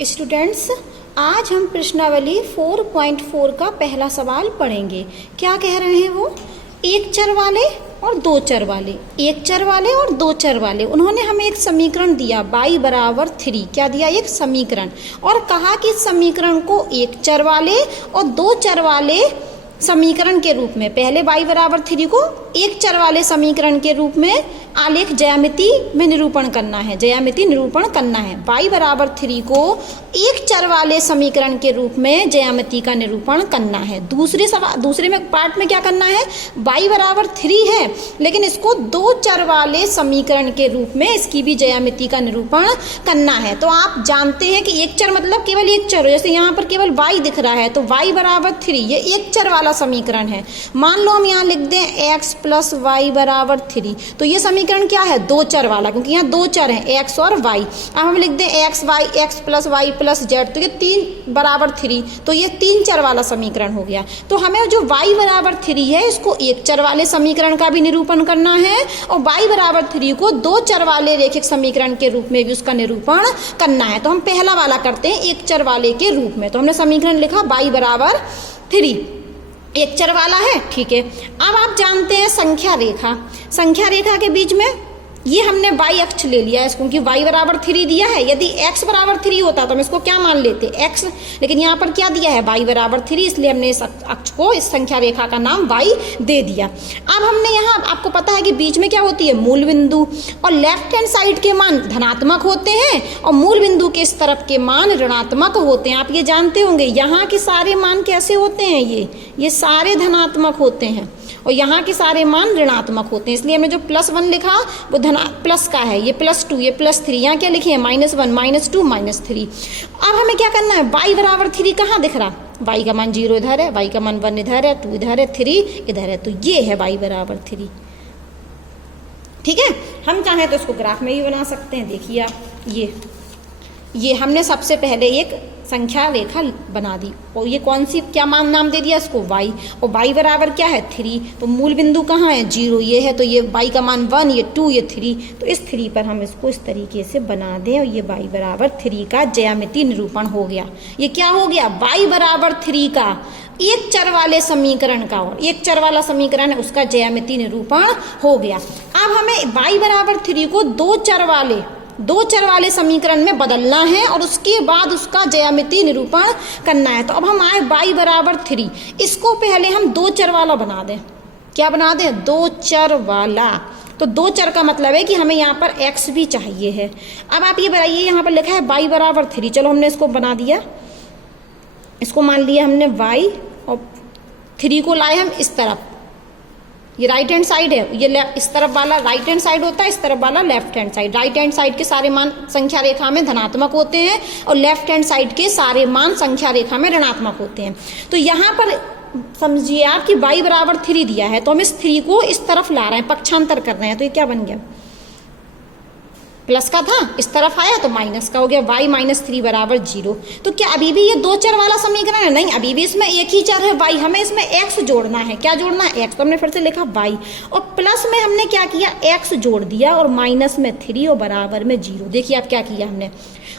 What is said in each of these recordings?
Students, आज हम प्रश्नावली 4.4 का पहला सवाल पढ़ेंगे। क्या कह रहे हैं वो? एक चर वाले और दो चर वाले, एक चर वाले और दो चर वाले। उन्होंने हमें एक समीकरण दिया y बराबर 3। क्या दिया? एक समीकरण, और कहा कि इस समीकरण को एक चर वाले और दो चर वाले समीकरण के रूप में, पहले y बराबर 3 को एक चर वाले समीकरण के रूप में आलेख ज्यामिति में निरूपण करना है, ज्यामिति निरूपण करना है। y बराबर 3 को एक चर वाले समीकरण के रूप में ज्यामिति का निरूपण करना है। दूसरे में पार्ट में क्या करना है? y बराबर 3 है, लेकिन इसको दो चर वाले समीकरण के रूप में इसकी भी ज्यामिति का निरूपण करना है। तो आप जानते हैं कि एक चर मतलब केवल एक चर हो, जैसे यहाँ पर केवल y दिख रहा है तो y बराबर 3 ये एक चर वाला समीकरण है। मान लो हम यहाँ लिख दें x प्लस वाई बराबर 3, तो ये समीकरण क्या है? दो चर वाला, क्योंकि यहाँ दो चर हैं x और y। अब हम लिख दें x plus y plus z, तो ये 3 बराबर 3, तो ये तीन चर वाला समीकरण हो गया। तो हमें जो y बराबर 3 है इसको एक चर वाले समीकरण का भी निरूपण करना है, और y बराबर 3 को दो चर वाले रेखिक समीकरण के रूप में भी उसका निरूपण करना है। तो हम पहला वाला करते हैं एक चर वाले के रूप में। तो हमने समीकरण लिखा y बराबर 3, एक चर वाला है, ठीक है। अब आप जानते हैं संख्या रेखा, संख्या रेखा के बीच में ये हमने y अक्ष ले लिया है इसको, क्योंकि y बराबर 3 दिया है। यदि x बराबर 3 होता तो हम इसको क्या मान लेते? x, लेकिन यहाँ पर क्या दिया है? y बराबर 3, इसलिए हमने इस अक्ष को, इस संख्या रेखा का नाम y दे दिया। अब हमने यहाँ, आपको पता है कि बीच में क्या होती है? मूल बिंदु, और लेफ्ट हैंड साइड के मान धनात्मक होते हैं और मूल बिंदु के इस तरफ के मान ऋणात्मक होते हैं। आप ये जानते होंगे यहाँ के सारे मान कैसे होते हैं? ये सारे धनात्मक होते हैं और यहाँ के सारे मान ऋणात्मक होते हैं, इसलिए हमने जो +1 लिखा वो प्लस का है, ये +2, ये +3, यहाँ क्या लिखे हैं? -1, -2, -3। अब हमें क्या करना है? y बराबर 3 कहाँ दिख रहा? y का मान 0 इधर है, y का मान 1 इधर है, 2 इधर है, 3 इधर है, तो ये है y बराबर 3। ठीक है, हम चाहें तो इसको ग्राफ में भी बना सकते हैं। देखिए आप, ये हमने सबसे पहले एक संख्या रेखा बना दी, और ये कौन सी, क्या नाम दे दिया इसको? y, और y बराबर क्या है? 3। तो मूल बिंदु कहाँ है? 0, ये है, तो ये y का मान 1, ये 2, ये 3, तो इस 3 पर हम इसको इस तरीके से बना दें, और ये y बराबर 3 का ज्यामिति निरूपण हो गया। ये क्या हो गया? y बराबर 3 का एक चर वाले समीकरण का, और एक चर वाला समीकरण है उसका ज्यामिति निरूपण हो गया। अब हमें y बराबर 3 को दो चर वाले समीकरण में बदलना है और उसके बाद उसका ज्यामिति निरूपण करना है। तो अब हम आए y बराबर 3, इसको पहले हम दो चर वाला बना दें। क्या बना दें? दो चर वाला। तो दो चर का मतलब है कि हमें यहाँ पर x भी चाहिए है। अब आप ये बताइए, यहाँ पर लिखा है y बराबर 3, चलो हमने इसको बना दिया, इसको मान लिया हमने y, और 3 को लाए हम इस तरफ, ये राइट हैंड साइड है, ये इस तरफ वाला राइट हैंड साइड होता है, इस तरफ वाला left hand side. Right hand side के सारे मान संख्या रेखा में धनात्मक होते हैं और लेफ्ट हैंड साइड के सारे मान संख्या रेखा में ऋणात्मक होते हैं। तो यहाँ पर समझिए आप कि y बराबर 3 दिया है, तो हम इस 3 को इस तरफ ला रहे हैं, पक्षांतर कर रहे हैं, तो ये क्या बन गया? प्लस का था, इस तरफ आया तो माइनस का हो गया, y - 3 बराबर 0। तो क्या अभी भी ये दो चर वाला समीकरण है? नहीं, अभी भी इसमें एक ही चर है y, हमें इसमें x जोड़ना है। क्या जोड़ना है? x, तो हमने फिर से लिखा y, और प्लस में हमने क्या किया? x जोड़ दिया, और माइनस में 3 और बराबर में 0। देखिए आप क्या किया हमने,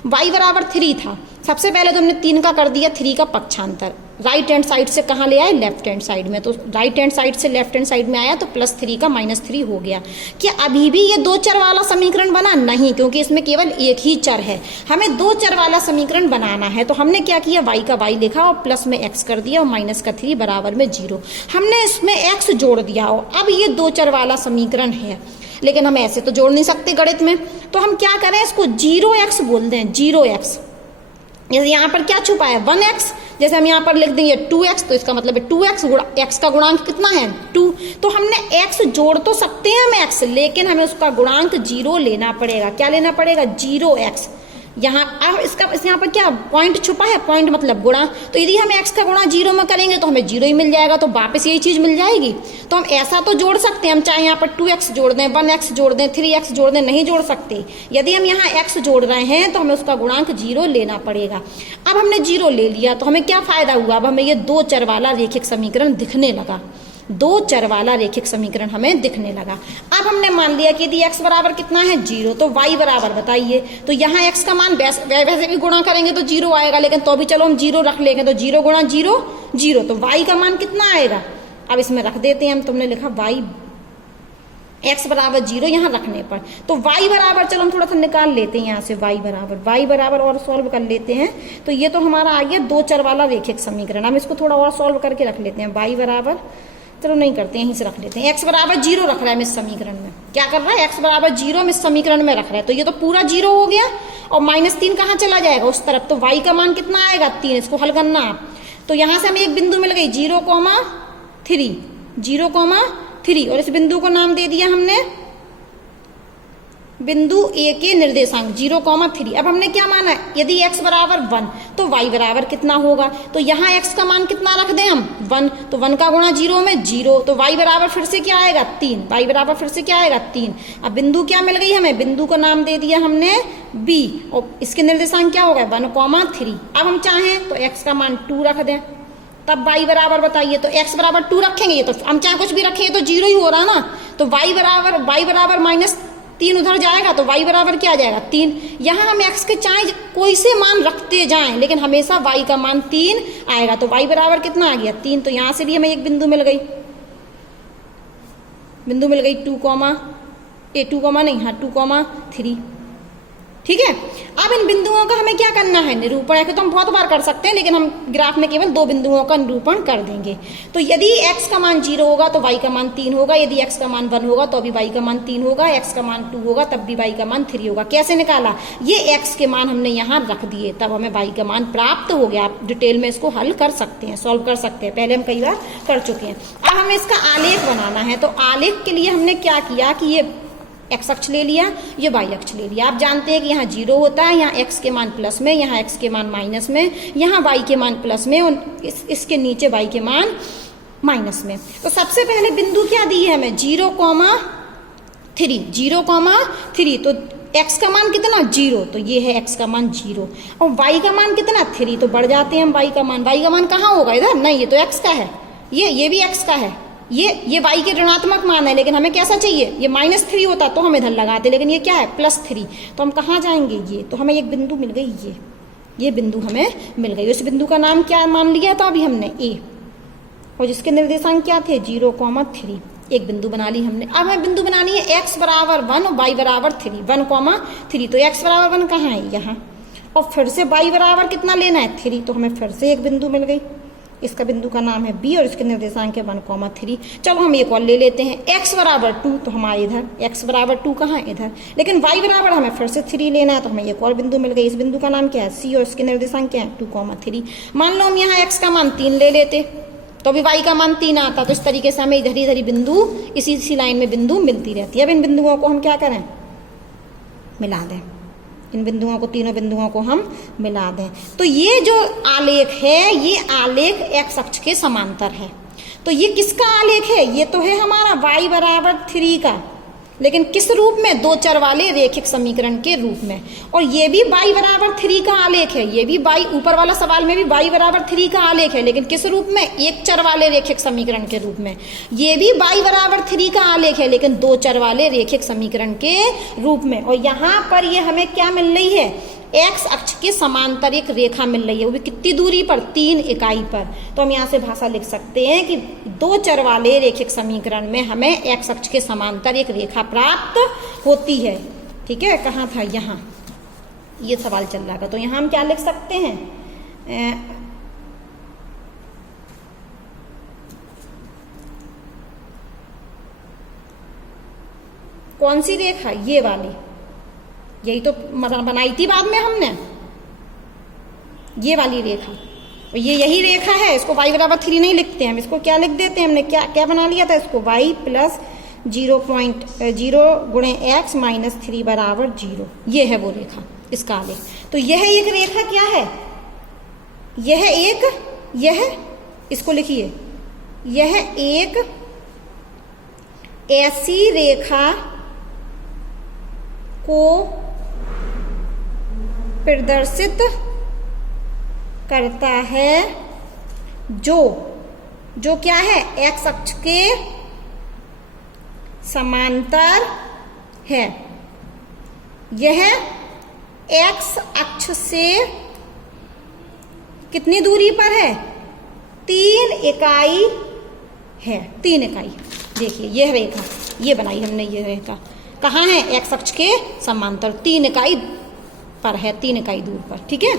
y बराबर 3 था, सबसे पहले तो हमने 3 का कर दिया 3 का पक्षांतर, राइट हैंड साइड से कहाँ ले आए? लेफ्ट हैंड साइड में, तो राइट हैंड साइड से लेफ्ट हैंड साइड में आया तो +3 का -3 हो गया। क्या अभी भी ये दो चर वाला समीकरण बना? नहीं, क्योंकि इसमें केवल एक ही चर है, हमें दो चर वाला समीकरण बनाना है। तो हमने क्या किया? y का y लिखा और प्लस में x कर दिया, और माइनस का 3 बराबर में 0, हमने इसमें x जोड़ दिया, और अब ये दो चर वाला समीकरण है। लेकिन हम ऐसे तो जोड़ नहीं सकते गणित में, तो हम क्या करें? इसको 0x बोल दें, 0x। जैसे यहाँ पर क्या छुपा है? 1x, जैसे हम यहाँ पर लिख देंगे 2x, तो इसका मतलब है 2x, x का गुणांक कितना है? 2। तो हमने x जोड़ तो सकते हैं हम x, लेकिन हमें उसका गुणांक 0 लेना पड़ेगा। क्या लेना पड़ेगा? 0x। यहाँ अब यहाँ पर क्या पॉइंट छुपा है? पॉइंट मतलब गुणा, तो यदि हम x का गुणा 0 में करेंगे तो हमें 0 ही मिल जाएगा, तो वापस यही चीज मिल जाएगी। तो हम ऐसा तो जोड़ सकते हैं, हम चाहे यहाँ पर 2x जोड़ दें, 1x जोड़ दें, 3x जोड़ दें, नहीं जोड़ सकते। यदि हम यहाँ x जोड़ रहे हैं तो हमें उसका गुणांक 0 लेना पड़ेगा। अब हमने 0 ले लिया तो हमें क्या फायदा हुआ? अब हमें ये दो चर वाला रेखिक समीकरण दिखने लगा। दो चर वाला रेखिक समीकरण हमें दिखने लगा। अब हमने मान लिया कि यदि x बराबर कितना है 0, तो y बराबर बताइए। तो यहाँ x का मान वैसे भी गुणा करेंगे तो 0 आएगा, लेकिन तो भी चलो हम 0 रख लेंगे, तो 0 गुणा 0 0, तो y का मान कितना आएगा। अब इसमें रख देते हैं हम, तुमने लिखा y x बराबर 0 यहाँ रखने पर, तो y बराबर, चलो हम थोड़ा सा निकाल लेते हैं यहाँ से, y बराबर और सॉल्व कर लेते हैं। तो ये तो हमारा आ गया दो चर वाला रेखिक समीकरण। हम इसको थोड़ा और सॉल्व करके रख लेते हैं। y बराबर, चलो नहीं करते हैं, यहीं से रख लेते हैं। x बराबर 0 रख रहा है हम इस समीकरण में, क्या कर रहा है, x बराबर 0 हम इस समीकरण में रख रहा है, तो ये तो पूरा 0 हो गया, और -3 कहाँ चला जाएगा, उस तरफ, तो y का मान कितना आएगा 3। इसको हल करना आप, तो यहाँ से हमें एक बिंदु मिल गई 0,3, और इस बिंदु को नाम दे दिया हमने बिंदु a के निर्देशांक 0,3। अब हमने क्या माना है, यदि x बराबर 1 तो y बराबर कितना होगा, तो यहाँ x का मान कितना रख दें हम 1, तो 1 का गुणा 0 में 0, तो y बराबर फिर से क्या आएगा 3, y बराबर फिर से क्या आएगा 3। अब बिंदु क्या मिल गई हमें, बिंदु का नाम दे दिया हमने b, और इसके निर्देशांक क्या होगा 1,3। अब हम चाहें तो x का मान 2 रख दें, तब y बराबर बताइए, तो x बराबर 2 रखेंगे, ये तो हम चाहे कुछ भी रखेंगे तो 0 ही हो रहा ना, तो y बराबर -3 उधर जाएगा, तो y बराबर क्या आ जाएगा 3। यहाँ हम x के चाहे कोई से मान रखते जाएं, लेकिन हमेशा y का मान 3 आएगा, तो y बराबर कितना आ गया 3। तो यहाँ से भी हमें एक बिंदु मिल गई 2,3, ठीक है। अब इन बिंदुओं का हमें क्या करना है, निरूपण है तो हम बहुत बार कर सकते हैं, लेकिन हम ग्राफ में केवल 2 बिंदुओं का निरूपण कर देंगे। तो यदि x का मान 0 होगा तो y का मान 3 होगा, यदि x का मान 1 होगा तो अभी y का मान 3 होगा, x का मान 2 होगा तब भी y का मान 3 होगा। कैसे निकाला, ये x के मान हमने यहाँ रख दिए, तब हमें y का मान प्राप्त हो गया। आप डिटेल में इसको हल कर सकते हैं, सॉल्व कर सकते हैं, पहले हम कई बार कर चुके हैं। अब हमें इसका आलेख बनाना है, तो आलेख के लिए हमने क्या किया कि ये x अक्ष ले लिया, ये y अक्ष ले लिया। आप जानते हैं कि यहाँ 0 होता है, यहाँ x के मान प्लस में, यहाँ x के मान माइनस में, यहाँ y के मान प्लस में, और इसके नीचे y के मान माइनस में। तो सबसे पहले बिंदु क्या दी है हमें 0,3, तो x का मान कितना 0, तो ये है x का मान 0, और y का मान कितना 3, तो बढ़ जाते हैं हम y का मान कहाँ होगा इधर, नहीं ये तो x का है, ये भी x का है, ये y के ऋणात्मक मान है, लेकिन हमें कैसा चाहिए, ये -3 होता तो हम इधर लगाते, लेकिन ये क्या है +3, तो हम कहाँ जाएंगे, ये तो हमें एक बिंदु मिल गई, ये बिंदु हमें मिल गई। उस बिंदु का नाम क्या मान लिया था अभी हमने a, और जिसके निर्देशांक क्या थे 0,3, एक बिंदु बना ली हमने। अब हमें बिंदु बनानी है x बराबर 1 और y बराबर 3, 1,3, तो x बराबर 1 कहाँ है यहाँ, और फिर से y बराबर कितना लेना है 3, तो हमें फिर से एक बिंदु मिल गई, इसका बिंदु का नाम है b और इसके निर्देशांक है 1,3। चलो हम एक और ले लेते हैं, x बराबर 2, तो हमारे इधर x बराबर 2 कहाँ है इधर, लेकिन y बराबर हमें फिर से 3 लेना है, तो हमें एक और बिंदु मिल गई, इस बिंदु का नाम क्या है c और इसके निर्देशांक क्या है 2,3। मान लो हम यहाँ x का मान 3 ले लेते तो अभी y का मान 3 आता, तो इस तरीके से हमें इधर ही बिंदु इसी लाइन में बिंदु मिलती रहती है। अब इन बिंदुओं को हम क्या करें, मिला दें, इन बिंदुओं को, तीनों बिंदुओं को हम मिला दें। तो ये जो आलेख है, ये आलेख x अक्ष के समांतर है। तो ये किसका आलेख है, ये तो है हमारा y बराबर 3 का, लेकिन किस रूप में, दो चर वाले रेखिक समीकरण के रूप में। और ये भी y बराबर 3 का आलेख है, ये भी y, ऊपर वाला सवाल में भी y बराबर 3 का आलेख है, लेकिन किस रूप में, एक चर वाले रेखिक समीकरण के रूप में। ये भी y बराबर 3 का आलेख है, लेकिन दो चर वाले रेखिक समीकरण के रूप में। और यहाँ पर ये हमें क्या मिल रही है, x अक्ष के समांतर एक रेखा मिल रही है, वो भी कितनी दूरी पर, 3 इकाई पर। तो हम यहाँ से भाषा लिख सकते हैं कि दो चर वाले रेखिक समीकरण में हमें x अक्ष के समांतर एक रेखा प्राप्त होती है। ठीक है, कहाँ था, यहाँ ये सवाल चल रहा था। तो यहाँ हम क्या लिख सकते हैं, कौन सी रेखा, ये वाली, यही तो बनाई थी बाद में हमने, ये वाली रेखा। और ये यही रेखा है, इसको y बराबर 3 नहीं लिखते हैं हम, इसको क्या लिख देते हैं, हमने क्या बना लिया था इसको, y प्लस 0.0 गुणे x माइनस 3 बराबर 0। ये है वो रेखा, इसका आलेख। तो यह एक रेखा क्या है, यह इसको लिखिए, यह एक ऐसी रेखा को प्रदर्शित करता है जो जो क्या है, एक्स अक्ष के समांतर है। यह एक्स अक्ष से कितनी दूरी पर है, 3 इकाई है, 3 इकाई। देखिए यह रेखा, ये बनाई हमने, ये रेखा कहाँ है, एक्स अक्ष के समांतर 3 इकाई पर है, 3 इकाई दूर पर। ठीक है,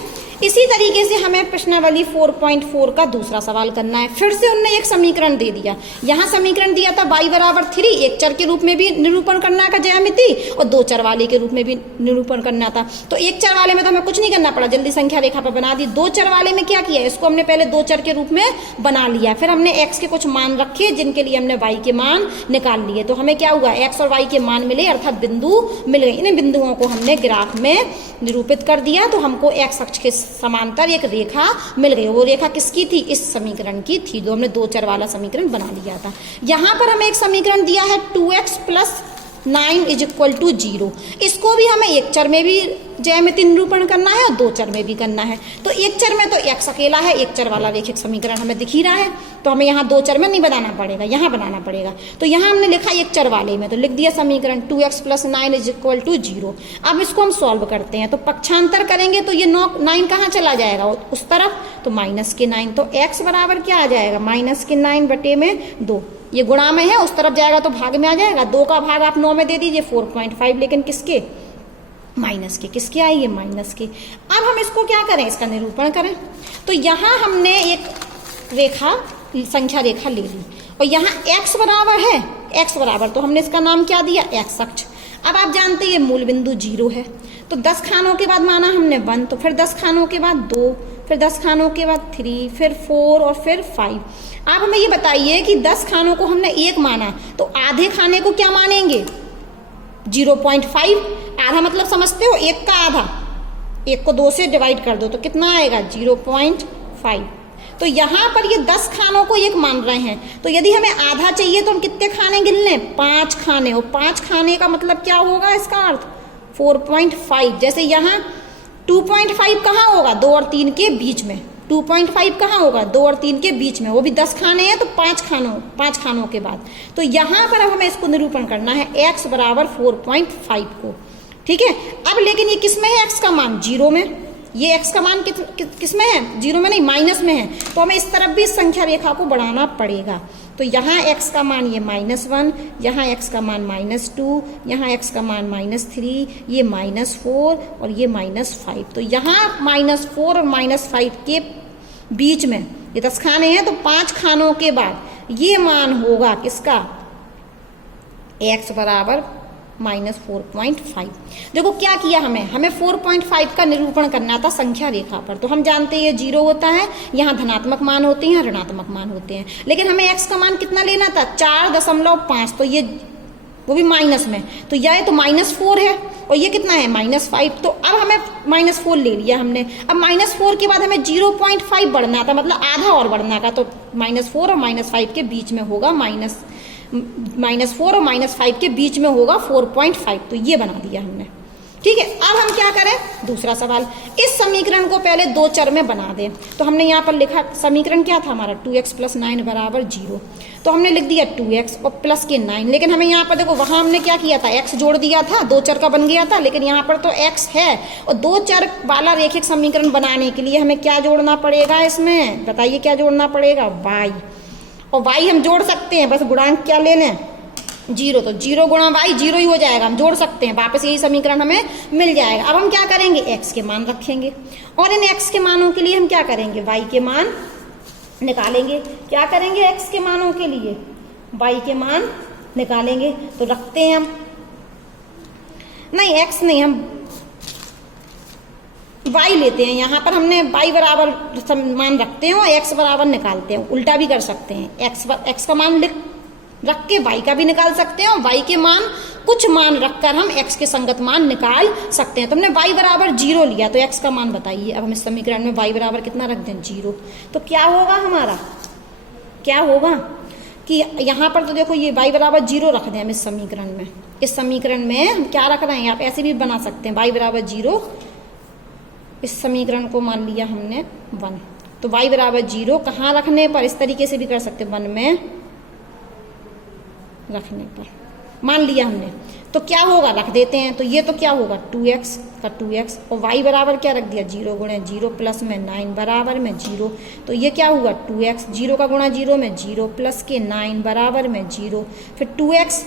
इसी तरीके से हमें प्रश्नावली 4.4 का दूसरा सवाल करना है। फिर से उन्होंने एक समीकरण दे दिया, यहाँ समीकरण दिया था y बराबर 3, एक चर के रूप में भी निरूपण करना का ज्यामिति, और 2 चर वाले के रूप में भी निरूपण करना था। तो 1 चर वाले में तो हमें कुछ नहीं करना पड़ा, जल्दी संख्या रेखा पर बना दी। 2 चर वाले में क्या किया, इसको हमने पहले 2 चर के रूप में बना लिया, फिर हमने x के कुछ मान रखे जिनके लिए हमने y के मान निकाल लिए। तो हमें क्या हुआ, x और y के मान मिले, अर्थात बिंदु मिल गए। इन बिंदुओं को हमने ग्राफ में निरूपित कर दिया, तो हमको x अक्ष के समांतर एक रेखा मिल गई। वो रेखा किसकी थी, इस समीकरण की थी, जो हमने 2 चर वाला समीकरण बना लिया था। यहाँ पर हमें एक समीकरण दिया है 2x + 9 = 0। इसको भी हमें एक चर में भी ज्यामिति निरूपण करना है और 2 चर में भी करना है। तो एक चर में तो x अकेला है, एक चर वाला रेखिक समीकरण हमें दिख ही रहा है, तो हमें यहाँ 2 चर में नहीं बनाना पड़ेगा, यहाँ बनाना पड़ेगा। तो यहाँ हमने लिखा एक चर वाले में, तो लिख दिया समीकरण 2x + 9 = 0। अब इसको हम सॉल्व करते हैं, तो पक्षांतर करेंगे तो ये 9 कहाँ चला जाएगा, उस तरफ, तो -9। तो x बराबर क्या आ जाएगा, -9/2। ये गुणा में है, उस तरफ जाएगा तो भाग में आ जाएगा। 2 का भाग आप 9 में दे दीजिए, 4.5, लेकिन किसके, माइनस के। किसके आएंगे, माइनस के। अब हम इसको क्या करें, इसका निरूपण करें। तो यहाँ हमने एक रेखा, संख्या रेखा ले ली, और यहाँ x बराबर है, x बराबर, तो हमने इसका नाम क्या दिया, x अक्ष। अब आप जानते हैं ये मूल बिंदु 0 है, तो 10 खानों के बाद माना हमने 1, तो फिर 10 खानों के बाद 2, फिर 10 खानों के बाद 3, फिर 4 और फिर 5। आप हमें ये बताइए कि 10 खानों को हमने 1 माना, तो आधे खाने को क्या मानेंगे, 0.5। आधा मतलब समझते हो, 1 का आधा, 1 को 2 से डिवाइड कर दो तो कितना आएगा, 0.5। तो यहाँ पर ये 10 खानों को 1 मान रहे हैं, तो यदि हमें आधा चाहिए तो हम कितने खाने गिन लें, 5 खाने। और 5 खाने का मतलब क्या होगा, इसका अर्थ 4.5। जैसे यहाँ 2.5 कहाँ होगा, 2 और 3 के बीच में। 2.5 कहाँ होगा, 2 और 3 के बीच में, वो भी 10 खाने हैं, तो 5 खानों के बाद। तो यहाँ पर अब हमें इसको निरूपण करना है, x बराबर 4.5 को। ठीक है, अब लेकिन ये किस में है, x का मान 0 में। ये x का मान किस में है, 0 में नहीं, माइनस में है। तो हमें इस तरफ भी संख्या रेखा को बढ़ाना पड़ेगा। तो यहाँ x का मान ये -1, यहाँ x का मान -2, यहाँ x का मान -3, ये -4 और ये -5। तो यहाँ -4 और -5 के बीच में ये 10 खाने हैं, तो 5 खानों के बाद ये मान होगा किसका, x बराबर -4.5। देखो क्या किया, हमें 4.5 का निरूपण करना था संख्या रेखा पर। तो हम जानते हैं ये 0 होता है, यहाँ धनात्मक मान होते हैं, ऋणात्मक मान होते हैं, लेकिन हमें x का मान कितना लेना था, 4.5। तो ये वो भी माइनस में, तो यह तो -4 है, और ये कितना है, -5। तो अब हमें -4 ले लिया हमने। अब -4 के बाद हमें 0.5 बढ़ना था, मतलब आधा और बढ़ना का। तो -4 और -5 के बीच में होगा, -4 और -5 के बीच में होगा 4.5। तो ये बना दिया हमने। ठीक है, अब हम क्या करें, दूसरा सवाल। इस समीकरण को पहले 2 चर में बना दें। तो हमने यहाँ पर लिखा, समीकरण क्या था हमारा, 2x + 9 = 0। तो हमने लिख दिया 2x और प्लस के 9, लेकिन हमें यहाँ पर देखो, वहाँ हमने क्या किया था, x जोड़ दिया था, 2 चर का बन गया था, लेकिन यहाँ पर तो x है। और 2 चर वाला रेखिक समीकरण बनाने के लिए हमें क्या जोड़ना पड़ेगा, इसमें बताइए क्या जोड़ना पड़ेगा, y। और y हम जोड़ सकते हैं, बस गुणांक क्या ले लें, 0। तो 0 गुणा y 0 ही हो जाएगा, हम जोड़ सकते हैं, वापस यही समीकरण हमें मिल जाएगा। अब हम क्या करेंगे, x के मान रखेंगे, और इन x के मानों के लिए हम क्या करेंगे, y के मान निकालेंगे। क्या करेंगे, x के मानों के लिए y के मान निकालेंगे। तो रखते हैं हम, नहीं x नहीं, हम y लेते हैं। यहाँ पर हमने y बराबर मान रखते हैं और x बराबर निकालते हैं। उल्टा भी कर सकते हैं, x का मान रख के y का भी निकाल सकते हैं, और y के मान कुछ मान रखकर हम x के संगत मान निकाल सकते हैं। तो हमने y बराबर 0 लिया, तो x का मान बताइए। अब हम इस समीकरण में y बराबर कितना रख दें, 0। तो क्या होगा हमारा, क्या होगा कि यहाँ पर तो देखो ये y बराबर 0 रख दें हम इस समीकरण में। इस समीकरण में हम क्या रख रहे हैं, आप ऐसे भी बना सकते हैं, y बराबर 0, इस समीकरण को मान लिया हमने 1। तो y बराबर 0 कहाँ रखने पर, इस तरीके से भी कर सकते 1 में रखने पर, मान लिया हमने, तो क्या होगा, रख देते हैं, तो ये तो क्या होगा 2x का 2x, और y बराबर क्या रख दिया 0 गुणे 0 प्लस में 9 बराबर में 0, तो ये क्या हुआ 2x, 0 का गुणा 0 में 0 प्लस के 9 बराबर में 0, फिर 2x,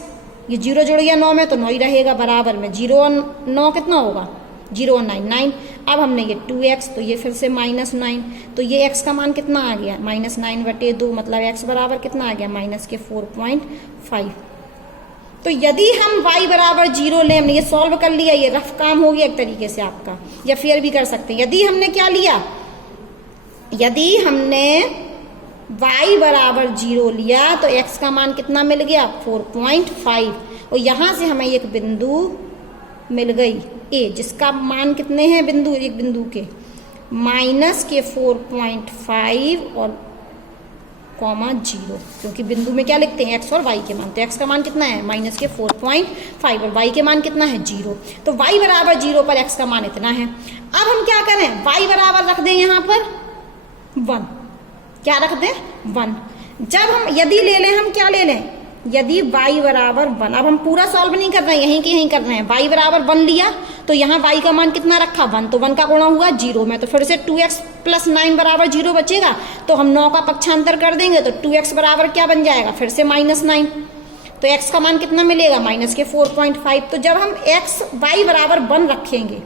ये 0 जुड़ गया 9 में तो 9 ही रहेगा बराबर में 0 और 9 कितना होगा 0 और 9 9। अब हमने ये 2x, तो ये फिर से -9, तो ये x का मान कितना आ गया -9/2, मतलब x बराबर कितना आ गया -4.5। तो यदि हम y बराबर 0 लें, हमने ये सॉल्व कर लिया, ये रफ काम हो गया एक तरीके से आपका, या फिर भी कर सकते हैं। यदि हमने क्या लिया, यदि हमने y बराबर 0 लिया तो x का मान कितना मिल गया 4.5, और यहां से हमें एक बिंदु मिल गई a, जिसका मान कितने हैं बिंदु, एक बिंदु के -4.5 और -0, क्योंकि बिंदु में क्या लिखते हैं x और y के मान, तो x का मान कितना है -4.5 और y के मान कितना है 0, तो y बराबर 0 पर x का मान इतना है। अब हम क्या करें, y बराबर रख दें यहाँ पर 1, क्या रख दें 1। जब हम यदि ले लें, हम क्या ले लें, यदि y बराबर 1, अब हम पूरा सॉल्व नहीं कर रहे हैं, यहीं के यहीं कर रहे हैं, y बराबर 1 लिया तो यहाँ y का मान कितना रखा 1, तो 1 का गुणा हुआ 0 में, तो फिर से 2x प्लस 9 बराबर 0 बचेगा, तो हम 9 का पक्षांतर कर देंगे तो 2x बराबर क्या बन जाएगा फिर से -9, तो x का मान कितना मिलेगा -4.5। तो जब हम y बराबर 1 रखेंगे,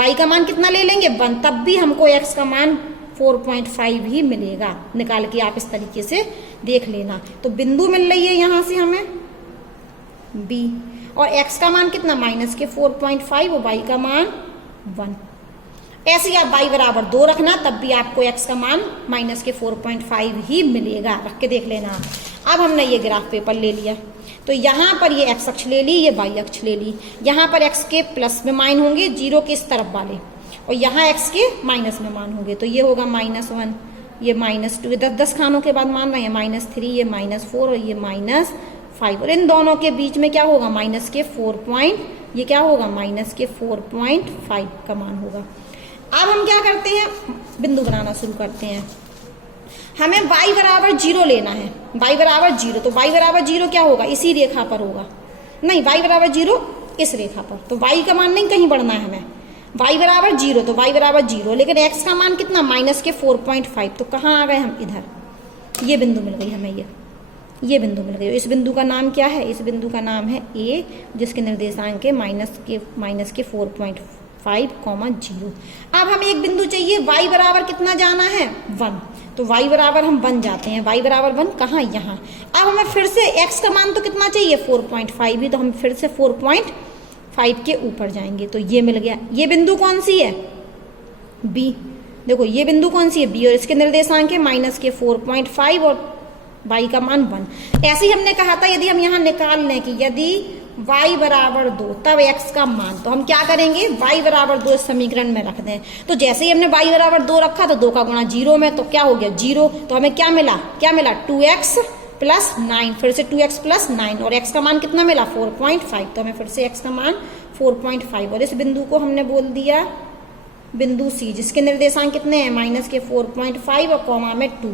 y का मान कितना ले लेंगे 1, तब भी हमको x का मान 4.5 ही मिलेगा, निकाल के आप इस तरीके से देख लेना। तो बिंदु मिल रही है यहां से हमें b, और x का मान कितना -4.5 और y का मान 1। ऐसे ही आप y बराबर 2 रखना, तब भी आपको x का मान -4.5 ही मिलेगा, रख के देख लेना। अब हमने ये ग्राफ पेपर ले लिया, तो यहाँ पर ये x अक्ष ले ली, ये y अक्ष ले ली, यहाँ पर x के प्लस में मान होंगे 0 के इस तरफ वाले, और यहाँ x के माइनस में मान होंगे, तो ये होगा -1, ये -2, 10 खानों के बाद मान रहे हैं -3, ये -4 और ये -5, और इन दोनों के बीच में क्या होगा ये क्या होगा -4.5 का मान होगा। अब हम क्या करते हैं, बिंदु बनाना शुरू करते हैं। हमें y बराबर 0 लेना है, y बराबर 0, तो y बराबर 0 क्या होगा, इसी रेखा पर होगा, नहीं y बराबर 0 इस रेखा पर, तो y का मान नहीं कहीं बढ़ना है हमें, y बराबर 0, तो y बराबर 0, लेकिन x का मान कितना -4.5, तो कहाँ आ गए हम इधर, ये बिंदु मिल गई हमें, ये बिंदु मिल गई। इस बिंदु का नाम क्या है, इस बिंदु का नाम है a, जिसके निर्देशांक है -4.5, 0। अब हमें एक बिंदु चाहिए, y बराबर कितना जाना है 1, तो y बराबर हम 1 जाते हैं, y बराबर 1 कहाँ, यहाँ। अब हमें फिर से x का मान तो कितना चाहिए 4.5 ही, तो हम फिर से 4.5 के ऊपर जाएंगे, तो ये मिल गया। ये बिंदु कौन सी है b, देखो ये बिंदु कौन सी है b, और इसके निर्देशांक है -4.5 और y का मान 1। ऐसे ही हमने कहा था यदि हम यहाँ निकाल लें कि यदि y बराबर 2 तब x का मान, तो हम क्या करेंगे y बराबर 2 इस समीकरण में रख दें, तो जैसे ही हमने y बराबर 2 रखा तो 2 का गुणा 0 में, तो क्या हो गया 0, तो हमें क्या मिला 2x प्लस 9, फिर से 2x प्लस 9, और x का मान कितना मिला 4.5, तो हमें फिर से x का मान 4.5, और इस बिंदु को हमने बोल दिया बिंदु C, जिसके निर्देशांक कितने हैं -4.5 और कॉमा में 2।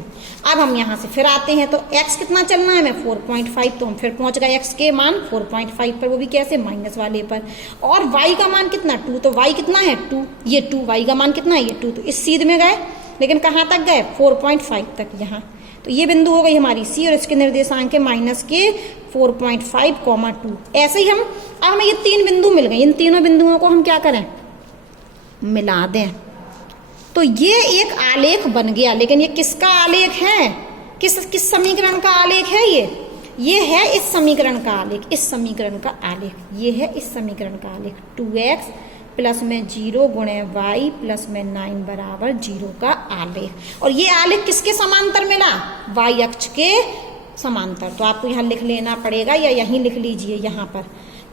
अब हम यहाँ से फिर आते हैं, तो x कितना चलना है हमें 4.5, तो हम फिर पहुंच गए x के मान 4.5 पर, वो भी कैसे माइनस वाले पर, और y का मान कितना 2, तो y कितना है 2, ये 2, y का मान कितना है ये 2, तो इस सीध में गए, लेकिन कहाँ तक गए 4.5 तक यहाँ, तो ये बिंदु हो गई हमारी C, और इसके निर्देशांक है -4.5, 2। ऐसे ही अब हमें ये 3 बिंदु मिल गए, इन तीनों बिंदुओं को हम क्या करें मिला दें, तो ये एक आलेख बन गया। लेकिन ये किसका आलेख है, किस समीकरण का आलेख है, ये है इस समीकरण का आलेख, इस समीकरण का आलेख, ये है इस समीकरण का आलेख, 2x प्लस में 0 गुणे y प्लस में 9 बराबर 0 का आलेख। और ये आलेख किसके समांतर मिला, y अक्ष के समांतर। तो आपको यहाँ लिख लेना पड़ेगा, या यहीं लिख लीजिए यहाँ पर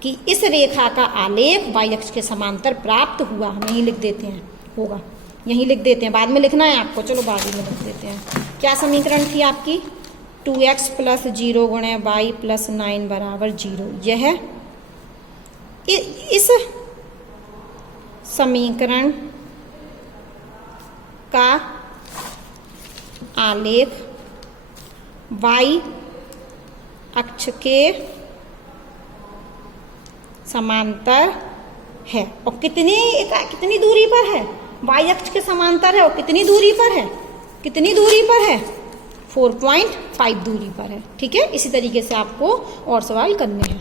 कि इस रेखा का आलेख y अक्ष के समांतर प्राप्त हुआ। हम यहीं लिख देते हैं, होगा यहीं लिख देते हैं, बाद में लिखना है आपको, चलो बाद में लिख देते हैं। क्या समीकरण थी आपकी, 2x प्लस 0 गुणे y प्लस 9 बराबर 0। यह इस समीकरण का आलेख y अक्ष के समांतर है। और कितनी दूरी पर है? y अक्ष के समांतर है और कितनी दूरी पर है? कितनी दूरी पर है? 4.5 दूरी पर है। ठीक है, इसी तरीके से आपको और सवाल करने हैं।